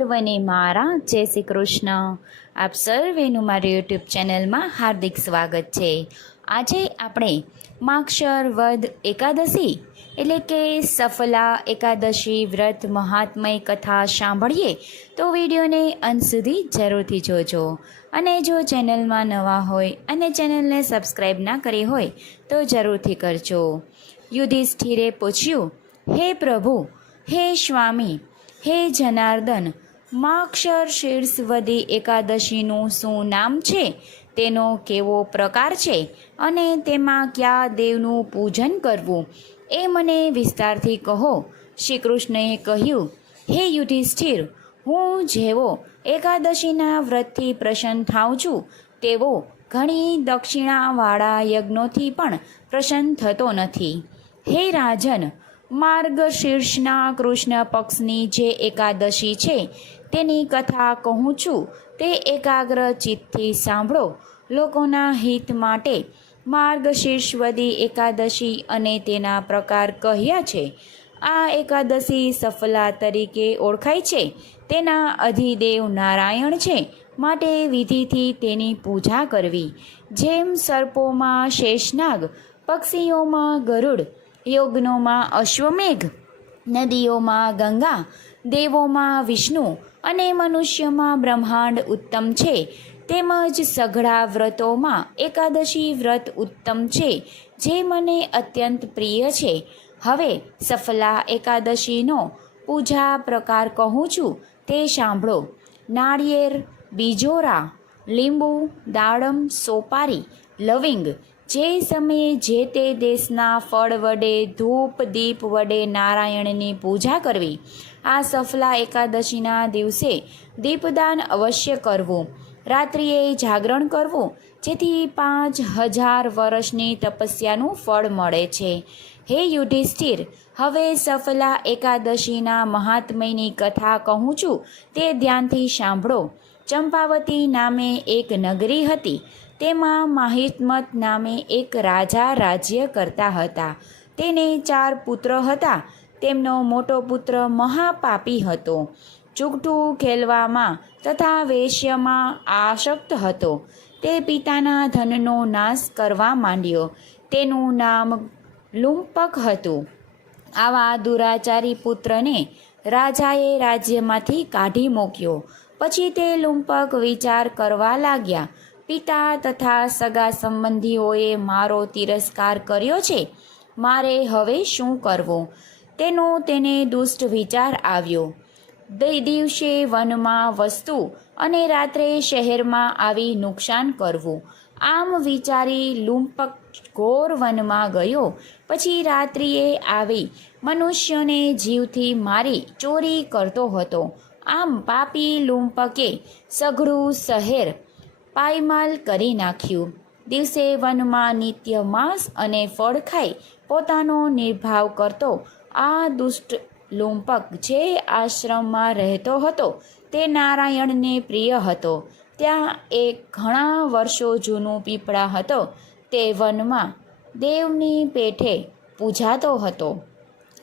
સર્વને મારા જય શ્રી કૃષ્ણ. આપ સર્વેનું મારી યુટ્યુબ ચેનલમાં હાર્દિક સ્વાગત છે. આજે આપણે માગશર વદ એકાદશી એટલે કે સફલા એકાદશી વ્રત મહાત્મય કથા સાંભળીએ તો વિડીયોને અંત સુધી જરૂરથી જોજો. અને જો ચેનલમાં નવા હોય અને ચેનલને સબસ્ક્રાઈબ ના કરી હોય તો જરૂરથી કરજો. યુધિષ્ઠિરે પૂછ્યું, હે પ્રભુ, હે સ્વામી, હે જનાર્દન, માગશર શીર્ષવદી એકાદશીનું શું નામ છે, તેનો કેવો પ્રકાર છે અને તેમાં કયા દેવનું પૂજન કરવું એ મને વિસ્તારથી કહો. શ્રી કૃષ્ણએ કહ્યું, હે યુધિષ્ઠિર, હું જેવો એકાદશીના વ્રતથી પ્રસન્ન થાઉં છું તેવો ઘણી દક્ષિણાવાળા યજ્ઞોથી પણ પ્રસન્ન થતો નથી. હે રાજન, માર્ગશીર્ષના કૃષ્ણ પક્ષની જે એકાદશી છે તેની કથા કહું છું તે એકાગ્ર ચિત્તથી સાંભળો. લોકોના હિત માટે માર્ગશીર્ષવદી એકાદશી અને તેના પ્રકાર કહ્યા છે. આ એકાદશી સફલા તરીકે ઓળખાય છે. તેના અધિદેવ નારાયણ છે, માટે વિધિથી તેની પૂજા કરવી. જેમ સર્પોમાં શેષનાગ, પક્ષીઓમાં ગરુડ, યજ્ઞોમાં અશ્વમેઘ, નદીઓમાં ગંગા, દેવોમાં વિષ્ણુ અને મનુષ્યમાં બ્રહ્માંડ ઉત્તમ છે, તેમજ સઘળા વ્રતોમાં એકાદશી વ્રત ઉત્તમ છે, જે મને અત્યંત પ્રિય છે. હવે સફલા એકાદશીનો પૂજા પ્રકાર કહું છું તે સાંભળો. નાળિયેર, બીજોરા, લીંબુ, દાડમ, સોપારી, લવિંગ, જે સમયે જે તે દેશના ફળ વડે ધૂપ દીપ વડે નારાયણની પૂજા કરવી. આ સફલા એકાદશીના દિવસે દીપદાન અવશ્ય કરવું. રાત્રિએ જાગરણ કરવું, જેથી 5000 વર્ષની તપસ્યાનું ફળ મળે છે. હે યુધિષ્ઠિર, હવે સફલા એકાદશીના મહાત્મ્યની કથા કહું છું તે ધ્યાનથી સાંભળો. ચંપાવતી નામે એક નગરી હતી. તેમાં માહિતમત નામે એક રાજા રાજ્ય કરતા હતા. તેને 4 પુત્ર હતા. તેમનો મોટો પુત્ર મહાપાપી હતો. ચૂકઠું ખેલવામાં તથા વેશ્યમાં આસક્ત હતો. તે પિતાના ધનનો નાશ કરવા માંડ્યો. તેનું નામ લુંપક હતું. આવા દુરાચારી પુત્રને રાજાએ રાજ્યમાંથી કાઢી મૂક્યો. પછી તે લુંપક વિચાર કરવા લાગ્યા, પિતા તથા સગા સંબંધીઓએ મારો તિરસ્કાર કર્યો છે, મારે હવે શું કરવું? તેનો તેને દુષ્ટ વિચાર આવ્યો. દિવસે વનમાં વસતું અને રાત્રે શહેરમાં આવી નુકસાન કરવું. આમ વિચારી લુંપક ઘોર વનમાં ગયો. પછી રાત્રિએ આવી મનુષ્યોને જીવથી મારી ચોરી કરતો હતો. આમ પાપી લુંપકે સઘળું શહેર પાયમાલ કરી નાખ્યું. દિવસે વનમાં નિત્ય માંસ અને ફળ ખાઈ પોતાનો નિર્ભાવ કરતો આ દુષ્ટ લુંપક જે આશ્રમમાં રહેતો હતો તે નારાયણને પ્રિય હતો. ત્યાં એક ઘણા વર્ષો જૂનું પીપળા હતો. તે વનમાં દેવની પેઠે પૂજાતો હતો.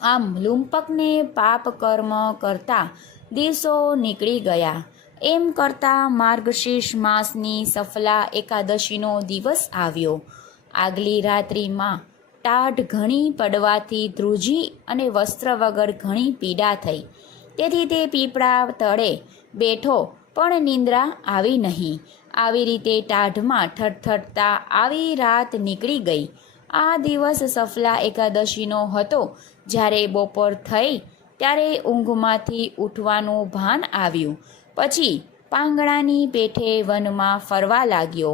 આમ લુંપકને પાપ કર્મ કરતા દિવસો નીકળી ગયા. એમ કરતાં માર્ગશીર્ષ માસની સફલા એકાદશીનો દિવસ આવ્યો. આગલી રાત્રિમાં ટાઢ ઘણી પડવાથી ધ્રુજી અને વસ્ત્ર વગર ઘણી પીડા થઈ. તેથી તે પીપળા તળે બેઠો, પણ નિંદ્રા આવી નહીં. આવી રીતે ટાઢમાં ઠઠઠતા આવી રાત નીકળી ગઈ. આ દિવસ સફલા એકાદશીનો હતો. જ્યારે બપોર થઈ ત્યારે ઊંઘમાંથી ઉઠવાનું ભાન આવ્યું. પછી પાંગણાની પેઠે વનમાં ફરવા લાગ્યો.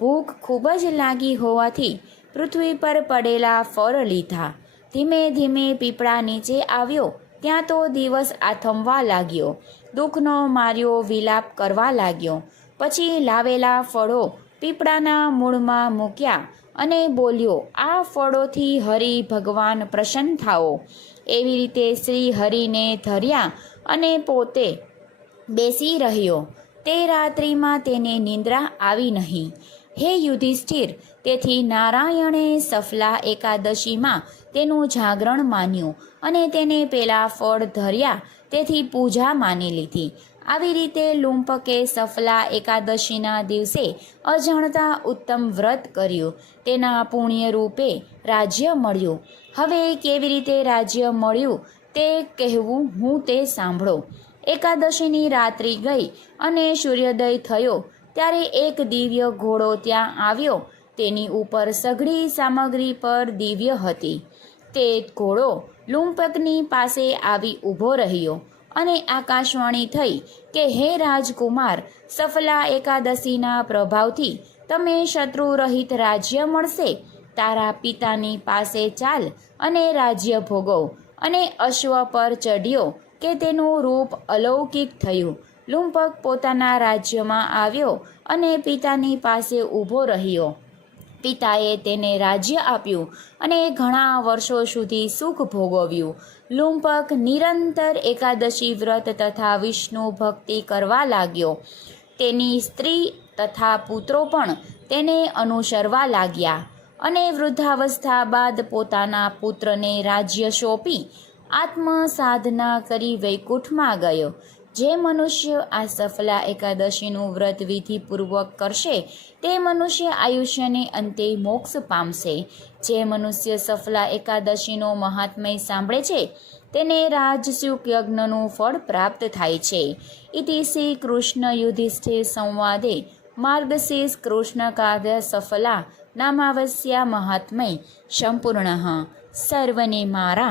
ભૂખ ખૂબ જ લાગી હોવાથી પૃથ્વી પર પડેલા ફળ લીધા. ધીમે ધીમે પીપળા નીચે આવ્યો. ત્યાં તો દિવસ આથમવા લાગ્યો. દુઃખનો માર્યો વિલાપ કરવા લાગ્યો. પછી લાવેલા ફળો પીપળાના મૂળમાં મૂક્યા અને બોલ્યો, આ ફળોથી હરિ ભગવાન પ્રસન્ન થાઓ. એવી રીતે શ્રી હરિને ધર્યા અને પોતે બેસી રહ્યો. તે રાત્રિમાં તેને નિંદ્રા આવી નહીં. હે યુધિષ્ઠિર, તેથી નારાયણે સફલા એકાદશીમાં તેનું જાગરણ માન્યું અને તેને પેલા ફળ ધર્યા તેથી પૂજા માની લીધી. આવી રીતે લુંપકે સફલા એકાદશીના દિવસે અજાણતા ઉત્તમ વ્રત કર્યું. તેના પુણ્ય રૂપે રાજ્ય મળ્યું. હવે કેવી રીતે રાજ્ય મળ્યું તે કહેવું હું તે સાંભળો. એકાદશીની રાત્રિ ગઈ અને સૂર્યોદય થયો ત્યારે એક દિવ્ય ઘોડો ત્યાં આવ્યો. તેની ઉપર સઘળી સામગ્રી પર દિવ્ય હતી. તે ઘોડો લુંપકની પાસે આવી ઊભો રહ્યો અને આકાશવાણી થઈ કે હે રાજકુમાર, સફલા એકાદશીના પ્રભાવથી તમે શત્રુ રહિત રાજ્ય મળશે. તારા પિતાની પાસે ચાલ અને રાજ્ય ભોગવ. અને અશ્વ પર ચઢ્યો કે તેનું રૂપ અલૌકિક થયું. લુંપક પોતાના રાજ્યમાં આવ્યો અને પિતાની પાસે ઊભો રહ્યો. પિતાએ તેને રાજ્ય આપ્યું અને ઘણા વર્ષો સુધી સુખ ભોગવ્યું. લુંપક નિરંતર એકાદશી વ્રત તથા વિષ્ણુ ભક્તિ કરવા લાગ્યો. તેની સ્ત્રી તથા પુત્રો પણ તેને અનુસરવા લાગ્યા અને વૃદ્ધાવસ્થા બાદ પોતાના પુત્રને રાજ્ય સોંપી આત્મ સાધના કરી વૈકુંઠમાં ગયો. જે મનુષ્ય આ સફલા એકાદશીનું વ્રત વિધિપૂર્વક કરશે તે મનુષ્ય આયુષ્યને અંતે મોક્ષ પામશે. જે મનુષ્ય સફલા એકાદશીનો મહાત્મય સાંભળે છે તેને રાજસુક યજ્ઞનું ફળ પ્રાપ્ત થાય છે. ઇતિ શ્રી કૃષ્ણ યુધિષ્ઠિર સંવાદે માર્ગશીર્ષ કૃષ્ણકાર્ય સફલા નામાવસ્યા મહાત્મય સંપૂર્ણ. સર્વને મારા